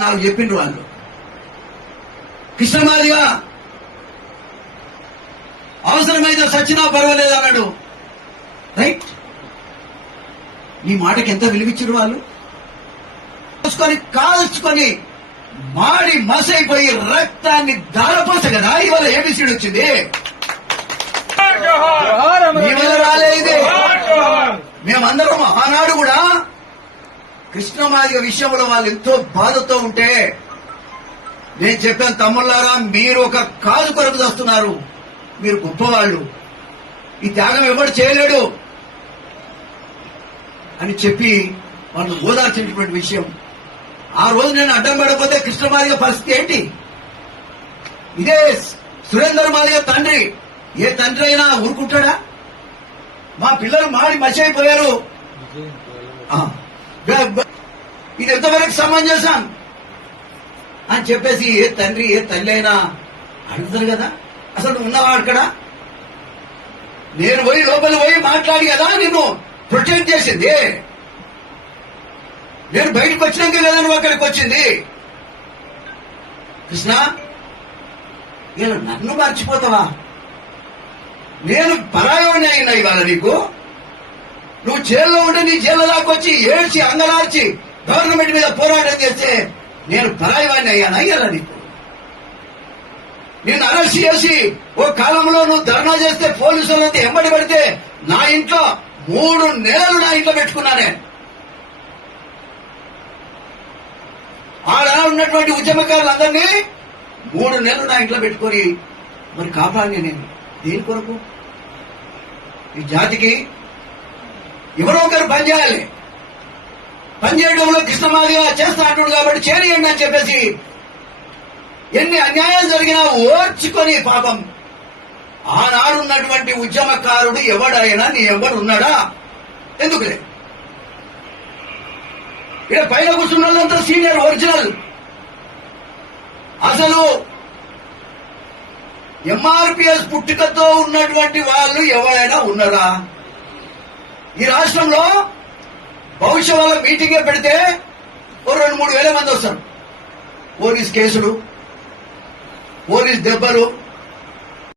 నాకు చెప్పిండ్రు వాళ్ళు. కృష్ణమాదిగా అవసరమైతే సచ్చినా పర్వాలేదు అన్నాడు. రైట్, నీ మాటకి ఎంత విలువిచ్చారు వాళ్ళు. కాల్చుకొని మాడి మసైపోయి రక్తాన్ని దారపోస కదా ఇవాళ ఏబిసిడి వచ్చింది. ఇవాళ రాలేదు. మేమందరం ఆనాడు కూడా కృష్ణమాదిగ విషయంలో వాళ్ళు ఎంతో బాధతో ఉంటే నేను చెప్పాను, తమ్ముళ్ళారా మీరు ఒక కాదు కొరకు చేస్తున్నారు, మీరు గొప్పవాళ్ళు, ఈ త్యాగం ఎవరు చేయలేడు అని చెప్పి వాళ్ళు ఓదార్చినటువంటి విషయం. ఆ రోజు నేను అడ్డం పడకపోతే కృష్ణమాదిగ పరిస్థితి ఏంటి? ఇదే సురేందర్ మాదిగ తండ్రి, ఏ తండ్రి అయినా ఊరుకుంటాడా? మా పిల్లలు మాడి మసి అయిపోయారు, ఇది ఎంతవరకు సమంజసం అని చెప్పేసి ఏ తండ్రి ఏ తల్లి అయినా అడుగుతారు కదా. అసలు నువ్వు ఉన్నావా అక్కడ? నేను పోయి లోపల పోయి మాట్లాడి కదా నిన్ను ప్రొటెక్ట్ చేసింది. నేను బయటకు వచ్చినాక కదా నువ్వు అక్కడికి వచ్చింది. కృష్ణ, నేను నన్ను మర్చిపోతావా? నేను పరాయోడిని అయినా ఇవాళ నీకు. నువ్వు జైల్లో ఉంటే నీ జైల్లో దాకొచ్చి ఏడ్చి అంగలార్చి గవర్నమెంట్ మీద పోరాటం చేస్తే నేను పరాయివాడిని అయ్యాను. అయ్యారా నీకు? నేను అరెస్ట్ చేసి ఓ కాలంలో నువ్వు ధర్నా చేస్తే పోలీసులంతా ఎంబడి పడితే నా ఇంట్లో 3 నెలలు నా ఇంట్లో పెట్టుకున్నానే. ఆడ ఉన్నటువంటి ఉద్యమకారులందరినీ 3 నెలలు నా ఇంట్లో పెట్టుకొని మరి కాపాడి నేను దేని కొరకు? ఈ జాతికి ఎవరో ఒకరు పనిచేయాలి. పనిచేయడంలో కృష్ణమాదిగా చేస్తా అంటుడు కాబట్టి చేరియండి అని చెప్పేసి ఎన్ని అన్యాయం జరిగినా ఓర్చుకొని పాపం ఆనాడున్నటువంటి ఉద్యమకారుడు ఎవడైనా నీ ఎవడు ఉన్నాడా? ఎందుకులే, ఇక్కడ పైన కూర్చున్న వాళ్ళంతా సీనియర్ ఒరిజినల్. అసలు ఎంఆర్పిఎస్ పుట్టుకతో ఉన్నటువంటి వాళ్ళు ఎవరైనా ఉన్నారా ఈ రాష్ట్రంలో? బహుశా వాళ్ళ మీటింగే పెడితే ఓ 2-3 వేల మంది వస్తారు. పోలీస్ కేసులు, పోలీస్ దెబ్బలు,